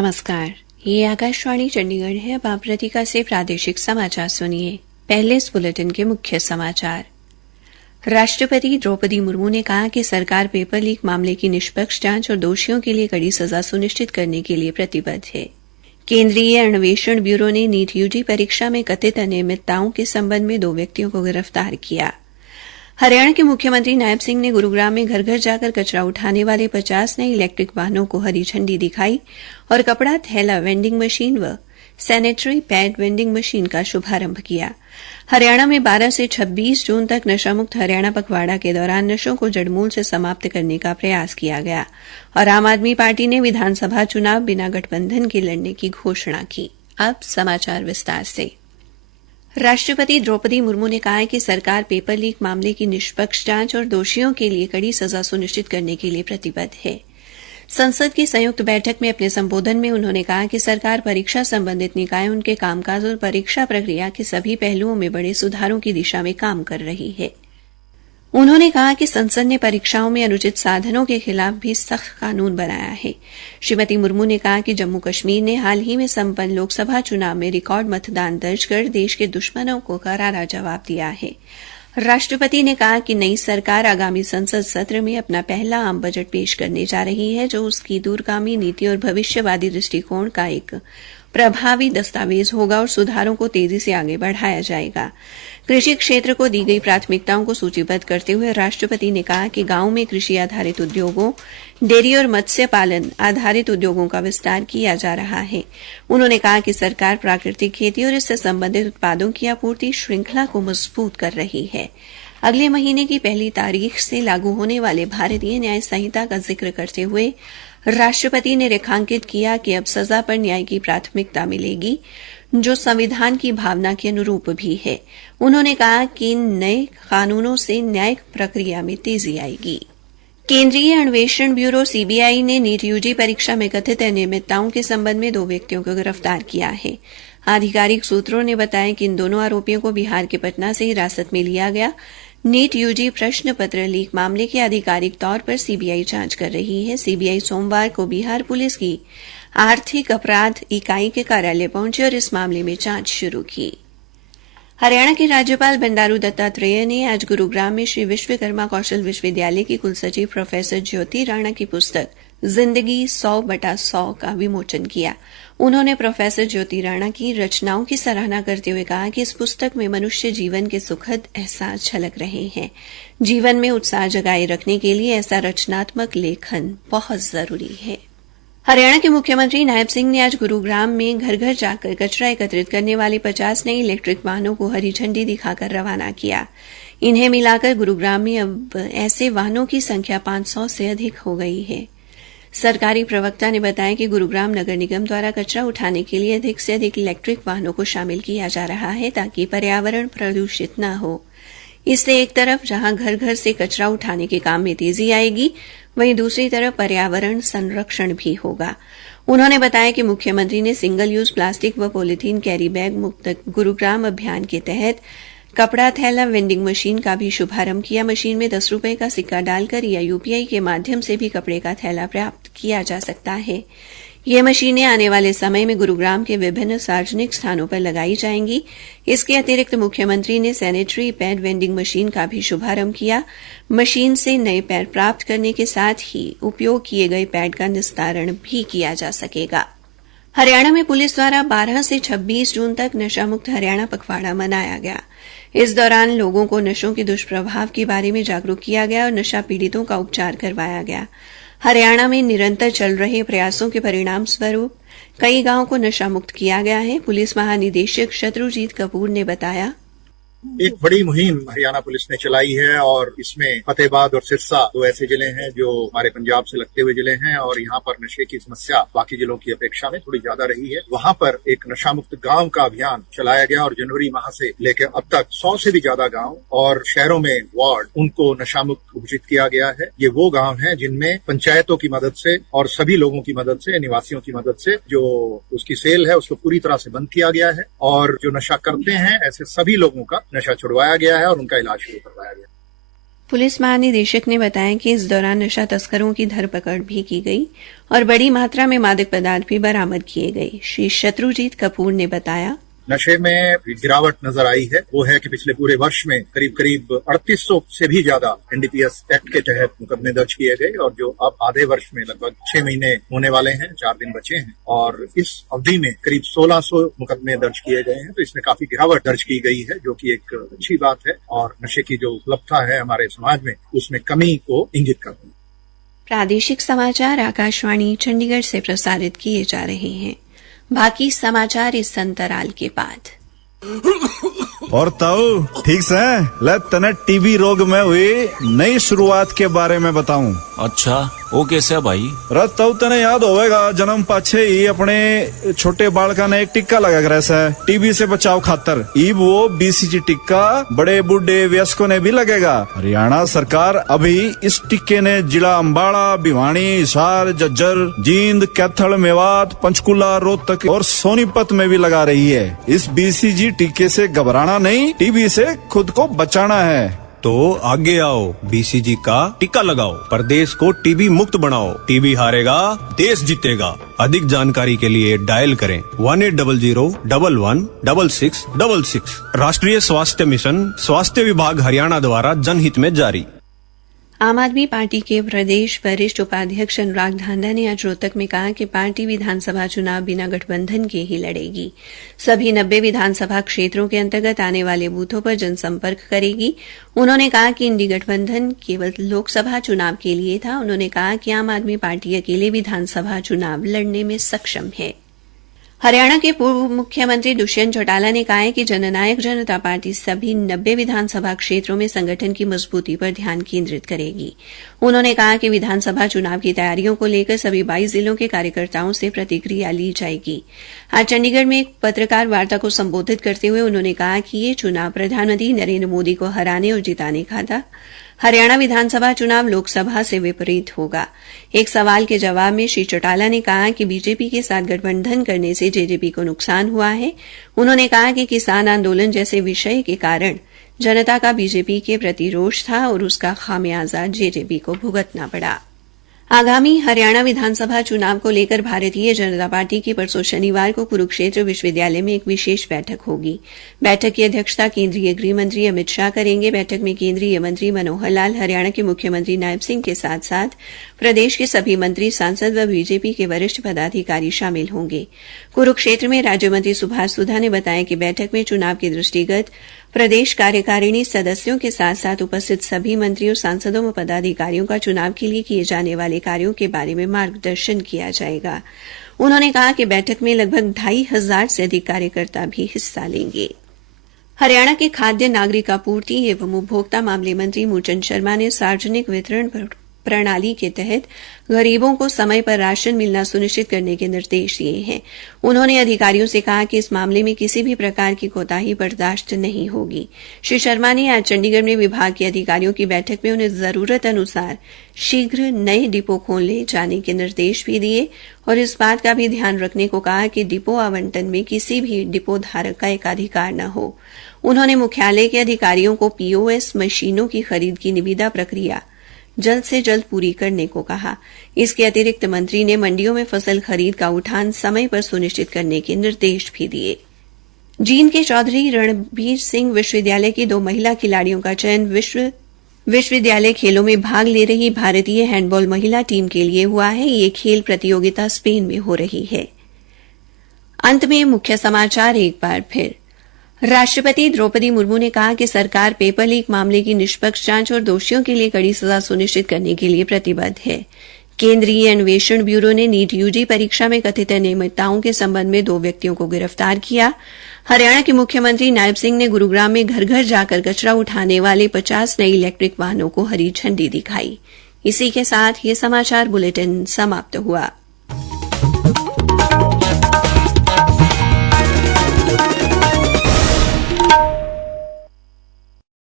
नमस्कार, ये आकाशवाणी चंडीगढ़ है। अब आप रतिका से प्रादेशिक समाचार सुनिए। पहले इस बुलेटिन के मुख्य समाचार। राष्ट्रपति द्रौपदी मुर्मू ने कहा कि सरकार पेपर लीक मामले की निष्पक्ष जांच और दोषियों के लिए कड़ी सजा सुनिश्चित करने के लिए प्रतिबद्ध है। केंद्रीय अन्वेषण ब्यूरो ने नीट यूजी परीक्षा में कथित अनियमितताओं के संबंध में 2 व्यक्तियों को गिरफ्तार किया। हरियाणा के मुख्यमंत्री नायब सिंह ने गुरुग्राम में घर घर जाकर कचरा उठाने वाले 50 नए इलेक्ट्रिक वाहनों को हरी झंडी दिखाई और कपड़ा थैला वेंडिंग मशीन व सैनिटरी पैड वेंडिंग मशीन का शुभारंभ किया। हरियाणा में 12 से 26 जून तक नशामुक्त हरियाणा पखवाड़ा के दौरान नशों को जड़मूल से समाप्त करने का प्रयास किया गया और आम आदमी पार्टी ने विधानसभा चुनाव बिना गठबंधन के लड़ने की घोषणा की। अब समाचार विस्तार से। राष्ट्रपति द्रौपदी मुर्मू ने कहा है कि सरकार पेपर लीक मामले की निष्पक्ष जांच और दोषियों के लिए कड़ी सजा सुनिश्चित करने के लिए प्रतिबद्ध है। संसद की संयुक्त बैठक में अपने संबोधन में उन्होंने कहा कि सरकार परीक्षा संबंधित निकाय उनके कामकाज और परीक्षा प्रक्रिया के सभी पहलुओं में बड़े सुधारों की दिशा में काम कर रही है। उन्होंने कहा कि संसद ने परीक्षाओं में अनुचित साधनों के खिलाफ भी सख्त कानून बनाया है। श्रीमती मुर्मू ने कहा कि जम्मू कश्मीर ने हाल ही में संपन्न लोकसभा चुनाव में रिकॉर्ड मतदान दर्ज कर देश के दुश्मनों को करारा जवाब दिया है। राष्ट्रपति ने कहा कि नई सरकार आगामी संसद सत्र में अपना पहला आम बजट पेश करने जा रही है, जो उसकी दूरगामी नीति और भविष्यवादी दृष्टिकोण का एक प्रभावी दस्तावेज होगा और सुधारों को तेजी से आगे बढ़ाया जाएगा। कृषि क्षेत्र को दी गई प्राथमिकताओं को सूचीबद्ध करते हुए राष्ट्रपति ने कहा कि गांवों में कृषि आधारित उद्योगों, डेयरी और मत्स्य पालन आधारित उद्योगों का विस्तार किया जा रहा है। उन्होंने कहा कि सरकार प्राकृतिक खेती और इससे संबंधित उत्पादों की आपूर्ति श्रृंखला को मजबूत कर रही है। अगले महीने की 1 तारीख से लागू होने वाले भारतीय न्याय संहिता का जिक्र करते हुए राष्ट्रपति ने रेखांकित किया कि अब सजा पर न्याय की प्राथमिकता मिलेगी, जो संविधान की भावना के अनुरूप भी है। उन्होंने कहा कि इन नए कानूनों से न्यायिक प्रक्रिया में तेजी आएगी। केंद्रीय अन्वेषण ब्यूरो सीबीआई ने नीट यूजी परीक्षा में कथित अनियमितताओं के संबंध में 2 व्यक्तियों को गिरफ्तार किया है। आधिकारिक सूत्रों ने बताया कि इन दोनों आरोपियों को बिहार के पटना से हिरासत में लिया गया। नीट यूजी प्रश्न पत्र लीक मामले की आधिकारिक तौर पर सीबीआई जांच कर रही है। सीबीआई सोमवार को बिहार पुलिस की आर्थिक अपराध इकाई के कार्यालय पहुंची और इस मामले में जांच शुरू की। हरियाणा के राज्यपाल बंडारू दत्तात्रेय ने आज गुरुग्राम में श्री विश्वकर्मा कौशल विश्वविद्यालय की कुलसचिव प्रोफेसर ज्योति राणा की पुस्तक जिंदगी 100/100 का विमोचन किया। उन्होंने प्रोफेसर ज्योति राणा की रचनाओं की सराहना करते हुए कहा कि इस पुस्तक में मनुष्य जीवन के सुखद एहसास झलक रहे हैं। जीवन में उत्साह जगाए रखने के लिए ऐसा रचनात्मक लेखन बहुत जरूरी है। हरियाणा के मुख्यमंत्री नायब सिंह ने आज गुरुग्राम में घर घर जाकर कचरा एकत्रित करने वाले 50 नए इलेक्ट्रिक वाहनों को हरी झंडी दिखाकर रवाना किया। इन्हें मिलाकर गुरुग्राम में अब ऐसे वाहनों की संख्या 500 से अधिक हो गई है। सरकारी प्रवक्ता ने बताया कि गुरुग्राम नगर निगम द्वारा कचरा उठाने के लिए अधिक से अधिक इलेक्ट्रिक वाहनों को शामिल किया जा रहा है, ताकि पर्यावरण प्रदूषित न हो। इससे एक तरफ जहां घर घर से कचरा उठाने के काम में तेजी आएगी, वहीं दूसरी तरफ पर्यावरण संरक्षण भी होगा। उन्होंने बताया कि मुख्यमंत्री ने सिंगल यूज प्लास्टिक व पॉलीथीन कैरी बैग मुक्त गुरुग्राम अभियान के तहत कपड़ा थैला वेंडिंग मशीन का भी शुभारंभ किया। मशीन में 10 रुपए का सिक्का डालकर या यूपीआई के माध्यम से भी कपड़े का थैला प्राप्त किया जा सकता है। ये मशीनें आने वाले समय में गुरुग्राम के विभिन्न सार्वजनिक स्थानों पर लगाई जाएंगी। इसके अतिरिक्त मुख्यमंत्री ने सैनिटरी पैड वेंडिंग मशीन का भी शुभारंभ किया। मशीन से नए पैड प्राप्त करने के साथ ही उपयोग किए गए पैड का निस्तारण भी किया जा सकेगा। हरियाणा में पुलिस द्वारा 12 से 26 जून तक नशामुक्त हरियाणा पखवाड़ा मनाया गया। इस दौरान लोगों को नशों के दुष्प्रभाव के बारे में जागरूक किया गया और नशा पीड़ितों का उपचार करवाया गया। हरियाणा में निरंतर चल रहे प्रयासों के परिणाम स्वरूप कई गांवों को नशा मुक्त किया गया है। पुलिस महानिदेशक शत्रुजीत कपूर ने बताया, एक बड़ी मुहिम हरियाणा पुलिस ने चलाई है और इसमें फतेहाबाद और सिरसा 2 ऐसे जिले हैं जो हमारे पंजाब से लगते हुए जिले हैं और यहाँ पर नशे की समस्या बाकी जिलों की अपेक्षा में थोड़ी ज्यादा रही है। वहाँ पर एक नशा मुक्त गांव का अभियान चलाया गया और जनवरी माह से लेकर अब तक 100 से भी ज्यादा गांव और शहरों में वार्ड उनको नशा मुक्त घोषित किया गया है। ये वो गांव हैं जिनमें पंचायतों की मदद से और सभी लोगों की मदद से, निवासियों की मदद से जो उसकी सेल है उसको पूरी तरह से बंद किया गया है और जो नशा करते हैं ऐसे सभी लोगों का नशा छुड़वाया गया है और उनका इलाज शुरू करवाया गया। पुलिस महानिदेशक ने बताया कि इस दौरान नशा तस्करों की धरपकड़ भी की गई और बड़ी मात्रा में मादक पदार्थ भी बरामद किए गए। श्री शत्रुजीत कपूर ने बताया, नशे में गिरावट नजर आई है। वो है कि पिछले पूरे वर्ष में करीब 3800 से भी ज्यादा एनडीपीएस एक्ट के तहत मुकदमे दर्ज किए गए और जो अब आधे वर्ष में लगभग 6 महीने होने वाले हैं, 4 दिन बचे हैं और इस अवधि में करीब 1600 मुकदमे दर्ज किए गए हैं। तो इसमें काफी गिरावट दर्ज की गई है, जो कि एक अच्छी बात है और नशे की जो उपलब्धता है हमारे समाज में उसमें कमी को इंगित करती है। प्रादेशिक समाचार आकाशवाणी चंडीगढ़ से प्रसारित किए जा रहे हैं। बाकी समाचार इस अंतराल के बाद। और ताऊ ठीक से ले तने टीबी रोग में हुई नई शुरुआत के बारे में बताऊं। अच्छा वो कैसे है भाई? रत ताऊ तने याद होवेगा जन्म पाछे ही अपने छोटे बालका ने एक टिक्का लगा कर ऐसा टीबी से बचाव खातर। ई वो बीसीजी टिक्का बड़े बूढ़े वयस्कों ने भी लगेगा। हरियाणा सरकार अभी इस टिक्के ने जिला अम्बाड़ा, भिवानी, हिसार, झज्जर, जींद, कैथल, मेवात, पंचकुला, रोहतक और सोनीपत में भी लगा रही है। इस बीसीजी टीके से घबराना नहीं, टीबी से खुद को बचाना है। तो आगे आओ, बीसीजी का टीका लगाओ, प्रदेश को टीबी मुक्त बनाओ। टीबी हारेगा, देश जीतेगा। अधिक जानकारी के लिए डायल करें 1800-11-11-6666। राष्ट्रीय स्वास्थ्य मिशन, स्वास्थ्य विभाग हरियाणा द्वारा जनहित में जारी। आम आदमी पार्टी के प्रदेश वरिष्ठ उपाध्यक्ष अनुराग धांधा ने आज रोहतक में कहा कि पार्टी विधानसभा चुनाव बिना गठबंधन के ही लड़ेगी। सभी 90 विधानसभा क्षेत्रों के अंतर्गत आने वाले बूथों पर जनसंपर्क करेगी। उन्होंने कहा कि इंडी गठबंधन केवल लोकसभा चुनाव के लिए था। उन्होंने कहा कि आम आदमी पार्टी अकेले विधानसभा चुनाव लड़ने में सक्षम है। हरियाणा के पूर्व मुख्यमंत्री दुष्यंत चौटाला ने कहा है कि जननायक जनता पार्टी सभी 90 विधानसभा क्षेत्रों में संगठन की मजबूती पर ध्यान केंद्रित करेगी। उन्होंने कहा कि विधानसभा चुनाव की तैयारियों को लेकर सभी 22 जिलों के कार्यकर्ताओं से प्रतिक्रिया ली जाएगी। आज चंडीगढ़ में एक पत्रकार वार्ता को संबोधित करते हुए उन्होंने कहा कि ये चुनाव प्रधानमंत्री नरेंद्र मोदी को हराने और जिताने का था। हरियाणा विधानसभा चुनाव लोकसभा से विपरीत होगा। एक सवाल के जवाब में श्री चौटाला ने कहा कि बीजेपी के साथ गठबंधन करने से जेजेपी को नुकसान हुआ है। उन्होंने कहा कि किसान आंदोलन जैसे विषय के कारण जनता का बीजेपी के प्रति रोष था और उसका खामियाजा जेजेपी को भुगतना पड़ा। आगामी हरियाणा विधानसभा चुनाव को लेकर भारतीय जनता पार्टी की परसों शनिवार को कुरुक्षेत्र विश्वविद्यालय में एक विशेष बैठक होगी। बैठक की अध्यक्षता केंद्रीय गृह मंत्री अमित शाह करेंगे। बैठक में केंद्रीय मंत्री मनोहर लाल, हरियाणा के मुख्यमंत्री नायब सिंह के साथ साथ प्रदेश के सभी मंत्री, सांसद व बीजेपी के वरिष्ठ पदाधिकारी शामिल होंगे। कुरुक्षेत्र में राज्य मंत्री सुभाष सुधा ने बताया कि बैठक में चुनाव के दृष्टिगत प्रदेश कार्यकारिणी सदस्यों के साथ साथ उपस्थित सभी मंत्रियों, सांसदों व पदाधिकारियों का चुनाव के लिए किए जाने वाले कार्यों के बारे में मार्गदर्शन किया जाएगा। उन्होंने कहा कि बैठक में लगभग 2500 से अधिक कार्यकर्ता भी हिस्सा लेंगे। हरियाणा के खाद्य नागरिक आपूर्ति एवं उपभोक्ता मामले मंत्री मूलचंद शर्मा ने सार्वजनिक वितरण प्रणाली के तहत गरीबों को समय पर राशन मिलना सुनिश्चित करने के निर्देश दिए हैं। उन्होंने अधिकारियों से कहा कि इस मामले में किसी भी प्रकार की कोताही बर्दाश्त नहीं होगी। श्री शर्मा ने आज चंडीगढ़ में विभाग के अधिकारियों की बैठक में उन्हें जरूरत अनुसार शीघ्र नए डिपो खोले जाने के निर्देश भी दिए और इस बात का भी ध्यान रखने को कहा कि डिपो आवंटन में किसी भी डिपो धारक का एकाधिकार न हो। उन्होंने मुख्यालय के अधिकारियों को पीओएस मशीनों की खरीद की निविदा प्रक्रिया जल्द से जल्द पूरी करने को कहा। इसके अतिरिक्त मंत्री ने मंडियों में फसल खरीद का उठान समय पर सुनिश्चित करने के निर्देश भी दिए। जींद के चौधरी रणबीर सिंह विश्वविद्यालय की 2 महिला खिलाड़ियों का चयन विश्वविद्यालय खेलों में भाग ले रही भारतीय हैंडबॉल महिला टीम के लिए हुआ है। ये खेल प्रतियोगिता स्पेन में हो रही है। अंत में मुख्य समाचार एक बार फिर। राष्ट्रपति द्रौपदी मुर्मू ने कहा कि सरकार पेपर लीक मामले की निष्पक्ष जांच और दोषियों के लिए कड़ी सजा सुनिश्चित करने के लिए प्रतिबद्ध है। केंद्रीय अन्वेषण ब्यूरो ने नीट यूजी परीक्षा में कथित अनियमितताओं के संबंध में 2 व्यक्तियों को गिरफ्तार किया। हरियाणा के मुख्यमंत्री नायब सिंह ने गुरुग्राम में घर घर जाकर कचरा उठाने वाले 50 नए इलेक्ट्रिक वाहनों को हरी झंडी दिखाई। इसी के साथ ये समाचार बुलेटिन समाप्त हुआ।